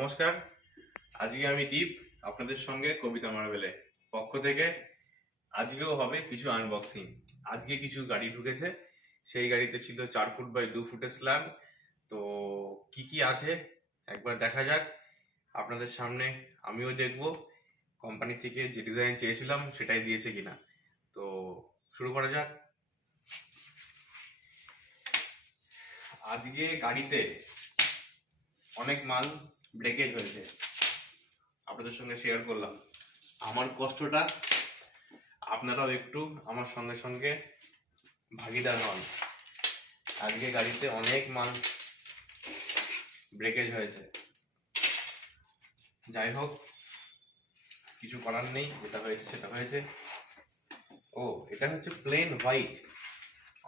নমস্কার। আজকে আমি দীপ আপনাদের সঙ্গে কবিতা মার্বেলে পক্ষ থেকে আজকেও হবে কিছু আনবক্সিং। আজকে কিছু গাড়ি ঢুকেছে, সেই গাড়িতে ছিল 4 ফুট বাই 2 ফুটের স্ল্যাব। তো কি কি আছে একবার দেখা যাক আপনাদের সামনে। আমিও দেখব কোম্পানি থেকে যে ডিজাইন চেয়েছিলাম সেটাই দিয়েছে কিনা। তো শুরু করা যাক। আজকে গাড়িতে অনেক মাল ব্রেকেজ হয়েছে, আপনাদের সঙ্গে শেয়ার করলাম। আমার কষ্টটা আপনারাও একটু আমার সঙ্গে সঙ্গে ভাগিদার হন। আজকে গাড়িতে অনেক মাল ব্রেকেজ হয়েছে। যাই হোক, কিছু করার নেই, যেটা হয়েছে সেটা হয়েছে। ও, এটা হচ্ছে প্লেন হোয়াইট।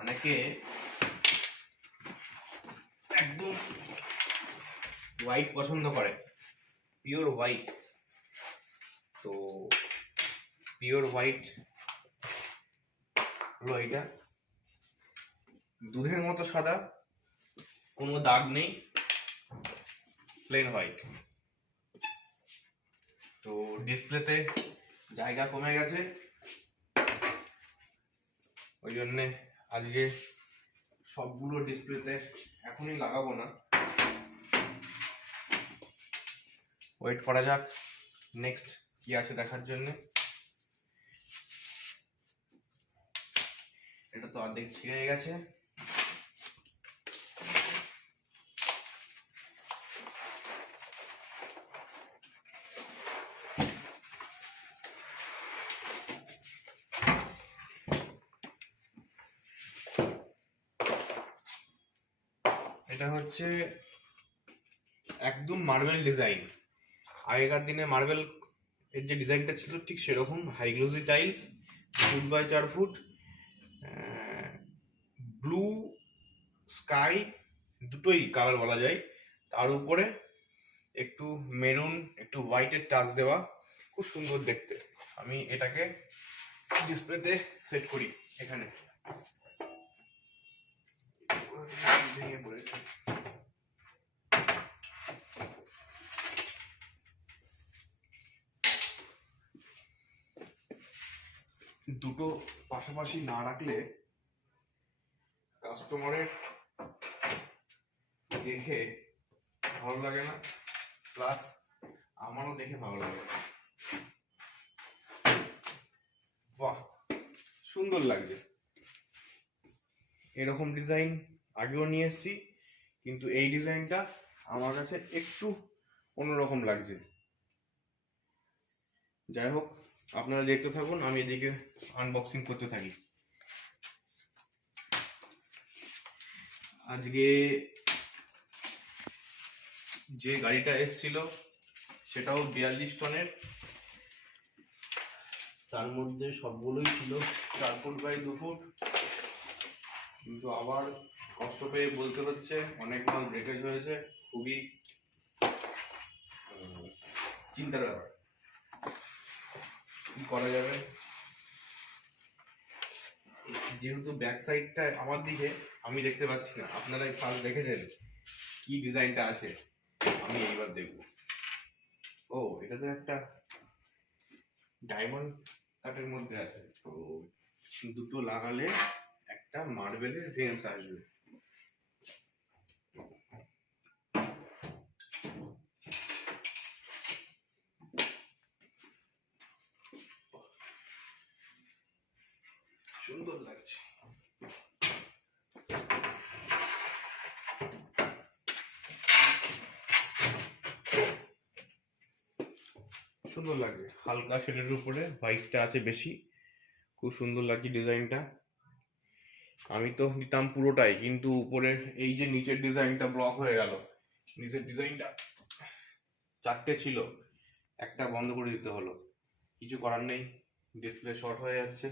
অনেকে একদম হোয়াইট পছন্দ করে, পিওর হোয়াইট। তো পিওর হোয়াইট হলো এটা, দুধের মতো সাদা, কোনো দাগ নেই, প্লেন হোয়াইট। তো ডিসপ্লেতে জায়গা কমে গেছে, ওই জন্যে আজকে সবগুলো ডিসপ্লেতে এখনই লাগাবো না, ওয়েট করা যাক নেক্সট কি আছে দেখার জন্য। এটা তো অর্ধেক ছিঁড়ে গেছে। এটা হচ্ছে একদম মার্বেল ডিজাইন। আগেকার দিনে মার্বেল এর যে ডিজাইনটা ছিল ঠিক সেরকম, high glossy tiles, 4 foot by 4 foot, blue sky দুটোই কালার বলা যায়, তার উপরে একটু মেরুন একটু হোয়াইটের টাচ দেওয়া, খুব সুন্দর দেখতে। আমি এটাকে ডিসপ্লেতে সেট করি এখানে। ভেঙে পড়েছে। দুটো পাশাপাশি না রাখলে কাস্টমারের দেখে ভালো লাগে না, প্লাস আমারও দেখে ভালো লাগে। বাহ, সুন্দর লাগছে। এরকম ডিজাইন আগেও নিয়ে এসেছি, কিন্তু এই ডিজাইনটা আমার কাছে একটু অন্যরকম লাগছে। যাই হোক, আপনারা দেখতে থাকুন, আমি এদিকে আনবক্সিং করতে থাকি। আজকে যে গাড়িটা এসছিল সেটাও 42 টনের, তার মধ্যে সবগুলোই ছিল 4 ফুট বাই 2 ফুট। কিন্তু আবার কষ্ট পেয়ে বলতে হচ্ছে অনেক মাল ব্রেকেজ হয়েছে, খুবই চিন্তার ব্যাপার। কি করা যাবে? যেহেতু ব্যাক সাইডটা আমার দিকে, আমি দেখতে পাচ্ছি না, আপনারাই ফার্স্ট দেখেছেন কি ডিজাইনটা আছে, আমি এইবার দেখব। ও, এটা তো একটা ডায়মন্ড কাটের মধ্যে আছে, তো দুটো লাগালে একটা মার্বেলের রেঞ্জ আসবে। সুন্দর লাগছে। সুন্দর লাগছে, হালকা শেডের উপরে হোয়াইটটা আছে বেশি, খুব সুন্দর লাগছে ডিজাইনটা। আমি তো নিতাম পুরোটাই, কিন্তু উপরের এই যে নিচের ডিজাইনটা ব্লক হয়ে গেল। নিচের ডিজাইনটা 4টে ছিল, একটা বন্ধ করে দিতে হলো, কিছু করার নেই, ডিসপ্লে শর্ট হয়ে যাচ্ছে।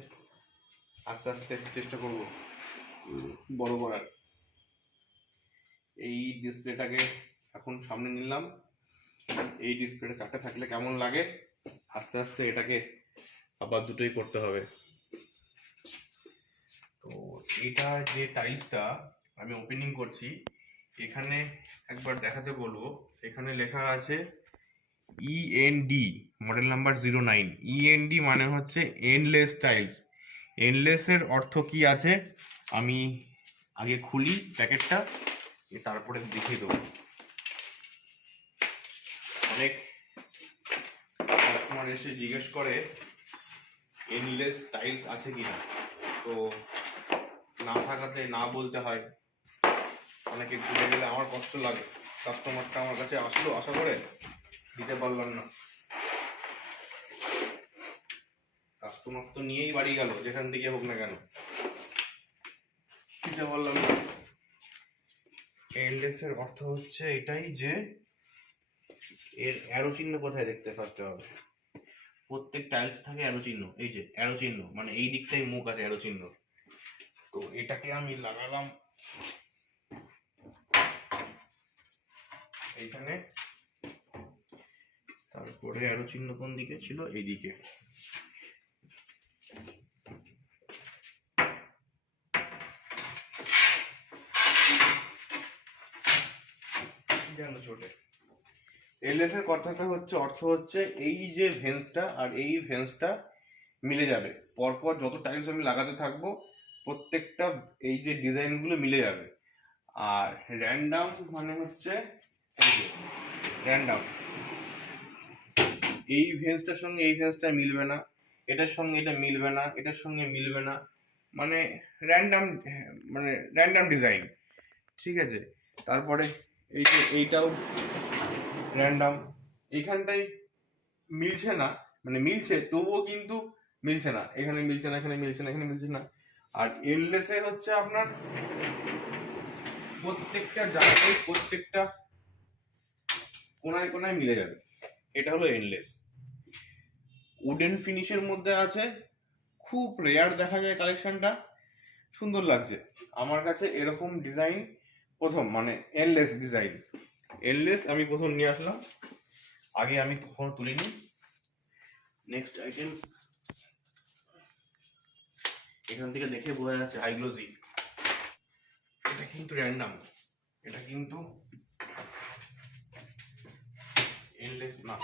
আস্তে আস্তে চেষ্টা করব বড় করার। এই ডিসপ্লেটাকে এখন সামনে নিলাম, এই ডিসপ্লেটা 4টে থাকলে কেমন লাগে, আস্তে আস্তে এটাকে আবার দুটোই করতে হবে। তো এটা যে টাইলসটা আমি ওপেনিং করছি, এখানে একবার দেখাতে বলবো, এখানে লেখা আছে ইএনডি, মডেল নাম্বার 09। ইএনডি মানে হচ্ছে এন্ডলেস টাইলস। এন্ডলেসের অর্থ কি আছে আমি আগে খুলি প্যাকেটটা, তারপরে দেখিয়ে দেবো। অনেক কাস্টমার এসে জিজ্ঞেস করে এন্ডলেস টাইলস আছে কিনা, তো না থাকাতে না বলতে হয়। অনেকে ভুলে গেলে আমার কষ্ট লাগে, কাস্টমারটা আমার কাছে আসলো আশা করে দিতে পারলাম না, কাস্টমার তো নিয়েই বাড়ি গেল যেখান থেকে হোক না কেন, দিতে পারলাম না। এন্ডলেস এর অর্থ হচ্ছে এটাই যে এর অ্যারো চিহ্ন কোথায় দেখতে ফার্স্টে হবে, প্রত্যেক টাইলস থাকে অ্যারো চিহ্ন, এই যে অ্যারো চিহ্ন মানে এই দিকটাই মুখ আছে অ্যারো চিহ্ন। তো এটাকে আমি লাগালাম এইখানে, তারপরে অ্যারো চিহ্ন কোন দিকে ছিল, এইদিকে। চোটে এলএস এর কথাটা হচ্ছে অর্থ হচ্ছে এই যে ভেন্সটা আর এই ভেন্সটা মিলে যাবে, পরপর যত টাইলস আমি লাগাতে থাকবো প্রত্যেকটা এই যে ডিজাইনগুলো মিলে যাবে। আর র্যান্ডাম মানে হচ্ছে র্যান্ডাম, এই ভেন্সটার সঙ্গে এই ভেন্সটা মিলবে না, এটার সঙ্গে এটা মিলবে না, এটার সঙ্গে মিলবে না, মানে র্যান্ডাম, মানে র্যান্ডাম ডিজাইন, ঠিক আছে। তারপরে এই যে এইটাও র্যান্ডাম, এইখানটাই মিলছে না, মানে মিলছে তবুও কিন্তু মিলছে না, এখানে মিলছে না, এখানে মিলছে না, এখানে মিলছে না। আর এন্ডলেসে হচ্ছে আপনার প্রত্যেকটা জায়গায় প্রত্যেকটা কোনায় কোনায় মিলে যাবে, এটা হলো এন্ডলেস। উডেন ফিনিশের মধ্যে আছে, খুব রেয়ার দেখা যায় কালেকশনটা, সুন্দর লাগছে আমার কাছে এরকম ডিজাইন প্রথম, মানে এন্ডলেস ডিজাইন। এন্ডলেস আমি প্রথম নিয়ে আসলাম, আগে আমি কখনো তুলিনি। নেক্সট আইটেম, এখান থেকে দেখে বোঝা যাচ্ছে হাইগ্লোসি, এটা কিন্তু র্যান্ডাম, এটা কিন্তু এন্ডলেস না।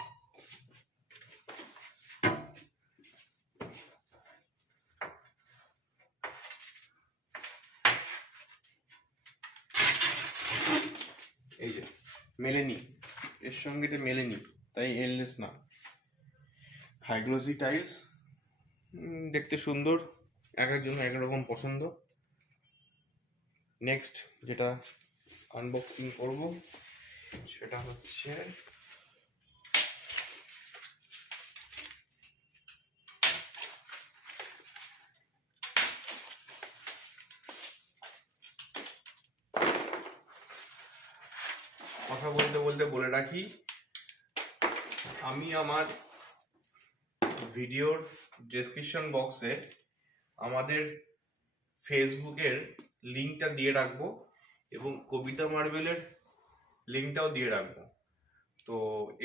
এই যে মেলেনি, এর সঙ্গে এটা মেলেনি, তাই এন্ডলেস না। হাইগ্লোসি টাইলস দেখতে সুন্দর, এক একজন এক রকম পছন্দ। নেক্সট যেটা আনবক্সিং করব সেটা হচ্ছে কথা বলতে বলতে বলে রাখি, আমি আমার ভিডিওর ডেসক্রিপশন বক্সে আমাদের ফেসবুকের লিঙ্কটা দিয়ে রাখবো এবং কবিতা মার্বেলের লিঙ্কটাও দিয়ে রাখবো। তো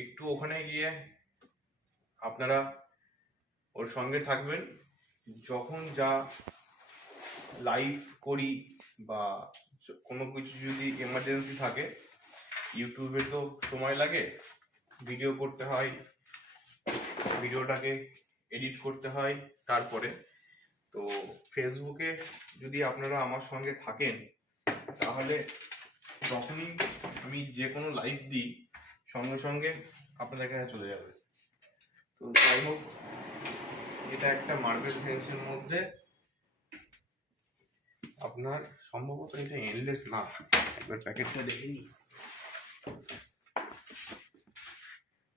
একটু ওখানে গিয়ে আপনারা ওর সঙ্গে থাকবেন, যখন যা লাইভ করি বা কোনো কিছু যদি এমার্জেন্সি থাকে, ইউটিউবে তো সময় লাগে, ভিডিও করতে হয়, ভিডিওটাকে এডিট করতে হয়, তারপরে তো ফেসবুকে যদি আপনারা আমার সঙ্গে থাকেন তাহলে যখনই আমি যে কোনো লাইভ দিই সঙ্গে সঙ্গে আপনাদের কাছে চলে যাবে। তো যাই হোক, এটা একটা মার্বেল ফেন্সের মধ্যে আপনার সম্ভবত এটা এন্ডলেস না, একবার প্যাকেটটা দেখে নিই।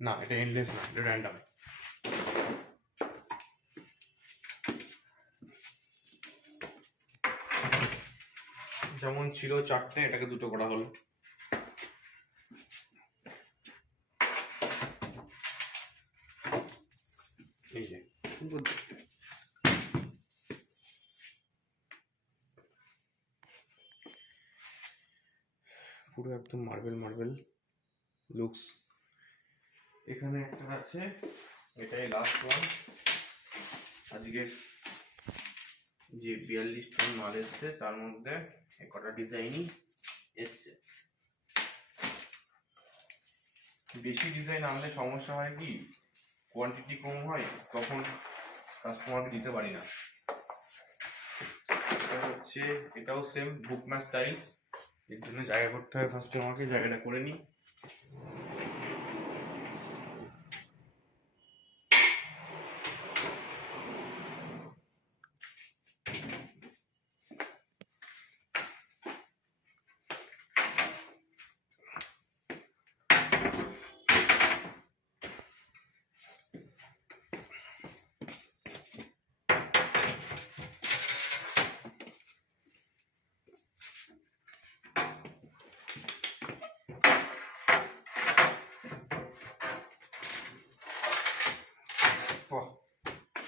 না, এটা এন্ডলেস না, এটা র্যান্ডাম। যেমন ছিল 4টে, এটাকে 2টো করা হলো। এই যে সুন্দর দেখতে, পুরো একদম মার্বেল মার্বেল লুকস। এখানে একটা আছে, এটাই লাস্ট ওয়ান। আজকের যে 42 টন মাল এসছে তার মধ্যে কটা ডিজাইনই এসছে। বেশি ডিজাইন আনলে সমস্যা হয় কি, কোয়ান্টিটি কম হয়, তখন কাস্টমারকে দিতে পারি না। এটা হচ্ছে, এটাও সেম বুকম্যাচ টাইলস। এর জন্য জায়গা করতে হয়, ফার্স্টে আমাকে জায়গাটা করে নিই।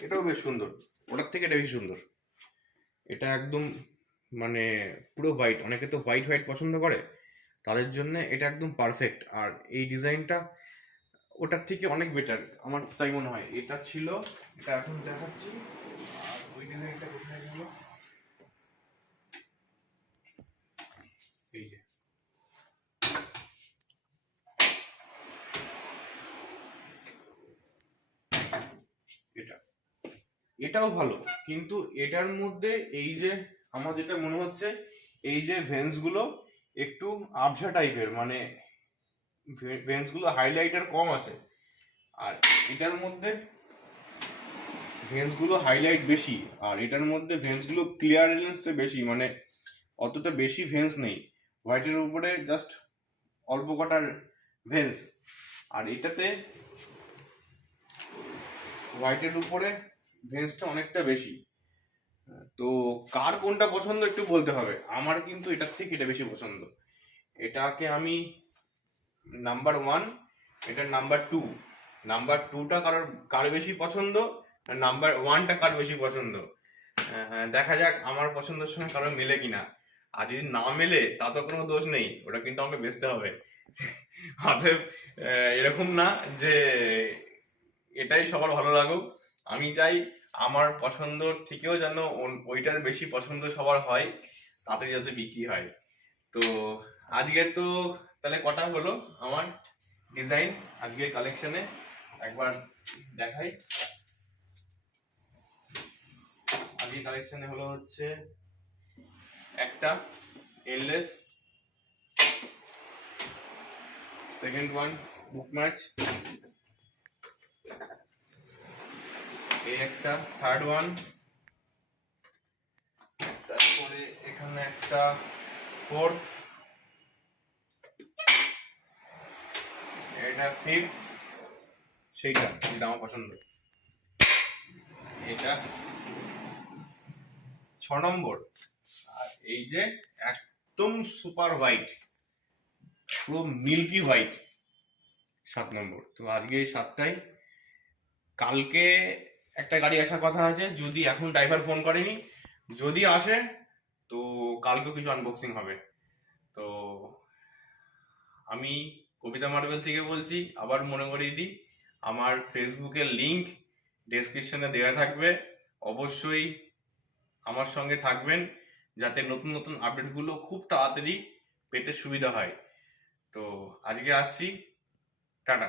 এটাও বেশ সুন্দর, ওটার থেকে এটা বেশি সুন্দর। এটা একদম মানে পুরো হোয়াইট, অনেকে তো হোয়াইট হোয়াইট পছন্দ করে, তাদের জন্য এটা একদম পারফেক্ট। আর এই ডিজাইনটা ওটার থেকে অনেক বেটার আমার তাই মনে হয়। এটা ছিল, এটা এখন দেখাচ্ছি। আর ওই ডিজাইনটা কোথায় গেল, এই যে এটা, এটাও ভালো, কিন্তু এটার মধ্যে এই যে আমার যেটা মনে হচ্ছে, এই যে ভেন্স গুলো একটু আবঝা টাইপের, মানে ভেন্স গুলো হাইলাইটার কম আছে। আর এটার মধ্যে ভেন্স গুলো হাইলাইট বেশি, আর এটার মধ্যে ভেন্স গুলো ক্লিয়ারেন্সটা বেশি, মানে অতটা বেশি ভেন্স নেই, হোয়াইটের উপরে জাস্ট অল্প কটার ভেন্স। আর এটাতে হোয়াইটের উপরে ভেন্সটা অনেকটা বেশি। তো কার কোনটা পছন্দ একটু বলতে হবে, আমার কিন্তু এটার থেকে এটা বেশি পছন্দ। এটাকে আমি নাম্বার 1, এটার নাম্বার 2। নাম্বার 2টা কার বেশি পছন্দ, নাম্বার 1টা কার বেশি পছন্দ, দেখা যাক আমার পছন্দের সঙ্গে কারো মেলে কিনা। আর যদি না মেলে তা তো কোনো দোষ নেই, ওটা কিন্তু আমাকে বেচতে হবে। অতএব এরকম না যে এটাই সবার ভালো লাগুক, আমি চাই আমার পছন্দ থেকেও যেন ওইটার বেশি পছন্দ সবার হয়, তাতে যাতে বিক্রি হয়। তো আজকে তো তাহলে কটা হলো আমার ডিজাইন আজকের কালেকশনে, একবার দেখাই। আজকের কালেকশনে হলো হচ্ছে একটা এন্ডলেস, সেকেন্ড ওয়ান বুকম্যাচ, এই একটা থার্ড ওয়ান, তারপরে এখানে একটা ফোর্থ, এটা ফিফথ, সেইটা যেটা আমার পছন্দ, এটা 6 নম্বর, আর এই যে একদম সুপার হোয়াইট, পুরো মিল্কি হোয়াইট 7 নম্বর। তো আজকে এই 7টাই। কালকে একটা গাড়ি আসার কথা আছে, যদি এখন ড্রাইভার ফোন করেনি, যদি আসে তো কালকেও কিছু আনবক্সিং হবে। তো আমি কবিতা মার্বেল থেকে বলছি, আবার মনে করিয়ে দিই, আমার ফেসবুকের লিংক ডেসক্রিপশনে দেওয়া থাকবে, অবশ্যই আমার সঙ্গে থাকবেন, যাতে নতুন নতুন আপডেটগুলো খুব তাড়াতাড়ি পেতে সুবিধা হয়। তো আজকে আসছি, টাটা।